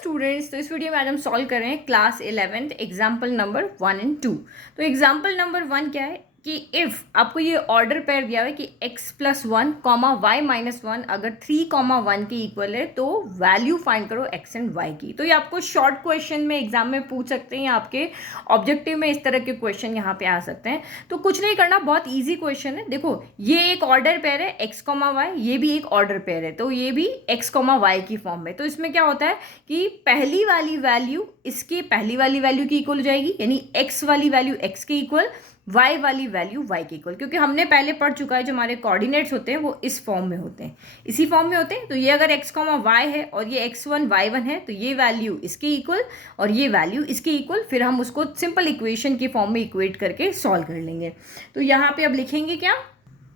Students, तो इस video में आज हम सॉल्व कर रहे हैं class 11th example number 1 and 2। तो एग्जाम्पल नंबर 1 क्या है कि इफ़ आपको ये ऑर्डर पेयर दिया हुआ है कि x plus 1 comma y minus 1 अगर 3 कॉमा 1 के इक्वल है तो वैल्यू फाइंड करो x एंड y की। तो ये आपको शॉर्ट क्वेश्चन में एग्जाम में पूछ सकते हैं या आपके ऑब्जेक्टिव में इस तरह के क्वेश्चन यहाँ पे आ सकते हैं। तो कुछ नहीं करना, बहुत ईजी क्वेश्चन है। देखो ये एक ऑर्डर पेयर है x कॉमा वाई, ये भी एक ऑर्डर पेयर है तो ये भी x कॉमा वाई की फॉर्म में। तो इसमें क्या होता है कि पहली वाली वैल्यू इसके पहली वाली वैल्यू की इक्वल हो जाएगी, यानी x वाली वैल्यू x के इक्वल, y वाली वैल्यू y के इक्वल, क्योंकि हमने पहले पढ़ चुका है जो हमारे कोऑर्डिनेट्स होते हैं वो इस फॉर्म में होते हैं, इसी फॉर्म में होते हैं। तो ये अगर x कॉमा y है और ये x1 y1 है तो ये वैल्यू इसके इक्वल और ये वैल्यू इसके इक्वल, फिर हम उसको सिंपल इक्वेशन के फॉर्म में इक्वेट करके सॉल्व कर लेंगे। तो यहाँ पे अब लिखेंगे क्या,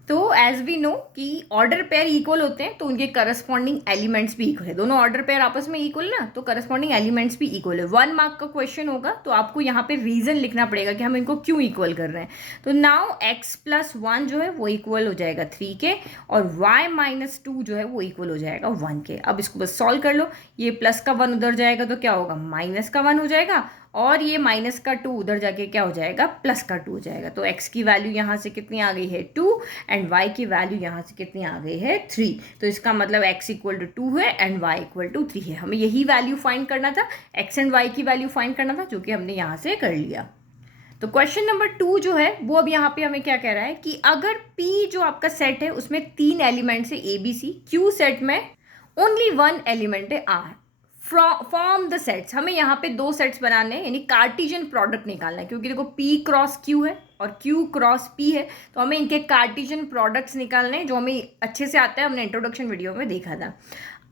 तो एज वी नो कि ऑर्डर पेयर इक्वल होते हैं तो उनके करस्पॉन्डिंग एलिमेंट्स भी इक्वल है। दोनों ऑर्डर पेयर आपस में इक्वल ना, तो करस्पॉन्डिंग एलिमेंट्स भी इक्वल है। 1 मार्क का क्वेश्चन होगा तो आपको यहाँ पे रीजन लिखना पड़ेगा कि हम इनको क्यों इक्वल कर रहे हैं। तो नाउ x प्लस 1 जो है वो इक्वल हो जाएगा 3 के और y माइनस 2 जो है वो इक्वल हो जाएगा 1 के। अब इसको बस सॉल्व कर लो, ये प्लस का 1 उधर जाएगा तो क्या होगा, माइनस का 1 हो जाएगा और ये माइनस का 2 उधर जाके क्या हो जाएगा, प्लस का 2 हो जाएगा। तो x की वैल्यू यहाँ से कितनी आ गई है 2 एंड y की वैल्यू यहाँ से कितनी आ गई है 3। तो इसका मतलब x इक्वल टू 2 है एंड y इक्वल टू 3 है। हमें यही वैल्यू फाइंड करना था, x एंड y की वैल्यू फाइंड करना था, जो कि हमने यहाँ से कर लिया। तो क्वेश्चन नंबर 2 जो है वो अब यहाँ पे हमें क्या कह रहा है कि अगर P जो आपका सेट है उसमें 3 एलिमेंट्स है ABC, Q सेट में ओनली 1 एलिमेंट है R, फॉर्म द सेट्स। हमें यहाँ पे 2 सेट्स बनाने हैं, यानी कार्टिजन प्रोडक्ट निकालना है, क्योंकि देखो P क्रॉस Q है और Q क्रॉस P है, तो हमें इनके कार्टिजन प्रोडक्ट्स निकालने हैं, जो हमें अच्छे से आता है, हमने इंट्रोडक्शन वीडियो में देखा था।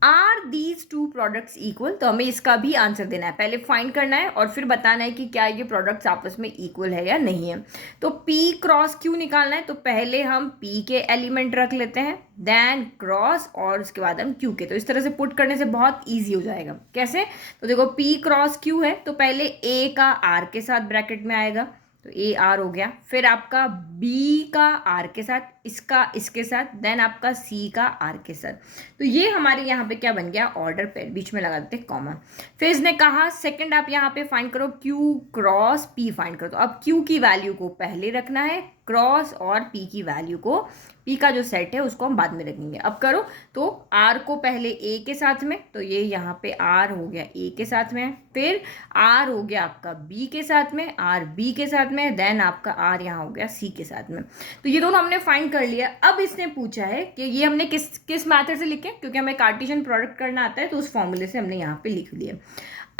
आर दीज 2 प्रोडक्ट्स इक्वल, तो हमें इसका भी आंसर देना है, पहले फाइंड करना है और फिर बताना है कि क्या ये प्रोडक्ट्स आपस में इक्वल है या नहीं है। तो P क्रॉस Q निकालना है तो पहले हम P के एलिमेंट रख लेते हैं, देन क्रॉस और उसके बाद हम Q के। तो इस तरह से पुट करने से बहुत ईजी हो जाएगा। कैसे, तो देखो P क्रॉस Q है तो पहले A का R के साथ ब्रैकेट में आएगा, तो ए आर हो गया, फिर आपका बी का आर के साथ, इसका इसके साथ, देन आपका सी का आर के साथ। तो ये हमारे यहाँ पे क्या बन गया, ऑर्डर पेयर, बीच में लगा देते कॉमा। फिर इसने कहा सेकंड आप यहाँ पे फाइंड करो क्यू क्रॉस पी फाइंड करो। तो अब क्यू की वैल्यू को पहले रखना है, क्रॉस और पी की वैल्यू को, पी का जो सेट है उसको हम बाद में रखेंगे। अब करो तो आर को पहले ए के साथ में, तो ये यहाँ पे आर हो गया ए के साथ में, फिर आर हो गया आपका बी के साथ में, आर बी के साथ में, देन आपका आर यहाँ हो गया सी के साथ में। तो ये दोनों हमने फाइंड कर लिया। अब इसने पूछा है कि ये हमने किस मैथड से लिखे, क्योंकि हमें कार्टेशियन प्रोडक्ट करना आता है तो उस फॉर्मूले से हमने यहाँ पे लिख लिया।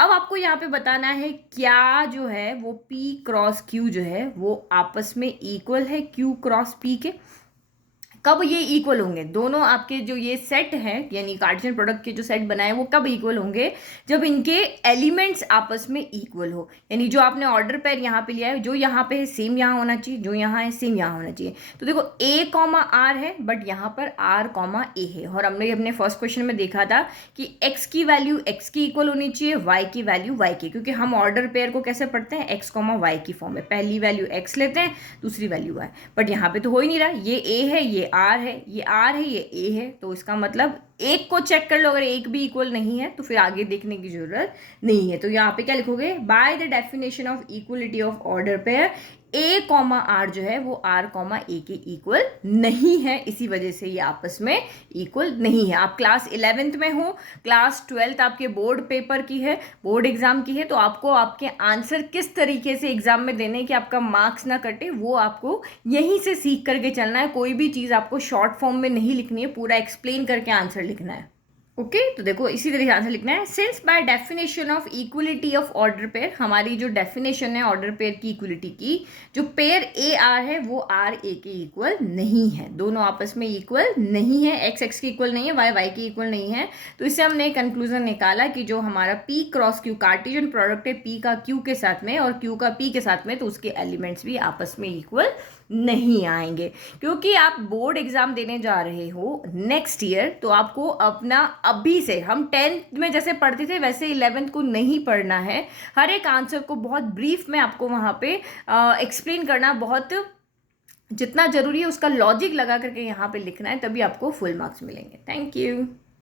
अब आपको यहाँ पे बताना है क्या जो है वो P क्रॉस Q जो है वो आपस में इक्वल है Q क्रॉस P के। कब ये इक्वल होंगे, दोनों आपके जो ये सेट है यानी कार्टेशियन प्रोडक्ट के जो सेट बनाए वो कब इक्वल होंगे, जब इनके एलिमेंट्स आपस में इक्वल हो। यानी जो आपने ऑर्डर पेयर यहाँ पे लिया है, जो यहाँ पे है सेम यहाँ होना चाहिए, जो यहाँ है सेम यहाँ होना चाहिए। तो देखो A कॉमा R है बट यहाँ पर R कॉमा A है, और हमने अपने फर्स्ट क्वेश्चन में देखा था कि x की वैल्यू x की इक्वल होनी चाहिए, y की वैल्यू y की, क्योंकि हम ऑर्डर पेयर को कैसे पढ़ते हैं, x कॉमा y की फॉर्म में, पहली वैल्यू x लेते हैं दूसरी वैल्यू y। बट यहाँ पे तो हो ही नहीं रहा, ये A है ये R है, ये R है ये A है, तो इसका मतलब एक को चेक कर लो, अगर एक भी इक्वल नहीं है तो फिर आगे देखने की जरूरत नहीं है। तो यहाँ पे क्या लिखोगे, by the definition of equality of order pair A comma R जो है वो R कॉमा A के इक्वल नहीं है, इसी वजह से ये आपस में इक्वल नहीं है। आप क्लास 11th में हो, क्लास 12th आपके बोर्ड पेपर की है, बोर्ड एग्जाम की है, तो आपको आपके आंसर किस तरीके से एग्जाम में देने कि आपका मार्क्स ना कटे, वो आपको यहीं से सीख करके चलना है। कोई भी चीज़ आपको शॉर्ट फॉर्म में नहीं लिखनी है, पूरा एक्सप्लेन करके आंसर लिखना है। ओके तो देखो इसी तरीके से आंसर लिखना है। Since by definition of equality of order pair, हमारी जो डेफिनेशन है ऑर्डर पेयर की इक्वलिटी की, जो पेयर ए आर है वो आर ए के इक्वल नहीं है, दोनों आपस में इक्वल नहीं है, एक्स एक्स की इक्वल नहीं है, वाई वाई की इक्वल नहीं है। तो इससे हमने कंक्लूजन निकाला कि जो हमारा P cross Q Cartesian product है, पी का क्यू के साथ में और क्यू का पी के साथ में, तो उसके एलिमेंट्स भी आपस में इक्वल नहीं आएंगे। क्योंकि आप बोर्ड एग्जाम देने जा रहे हो नेक्स्ट ईयर, तो आपको अपना अभी से, हम 10th में जैसे पढ़ते थे वैसे 11th को नहीं पढ़ना है। हर एक आंसर को बहुत ब्रीफ में आपको वहाँ पे एक्सप्लेन करना, बहुत जितना जरूरी है उसका लॉजिक लगा करके यहाँ पे लिखना है, तभी आपको फुल मार्क्स मिलेंगे। Thank you.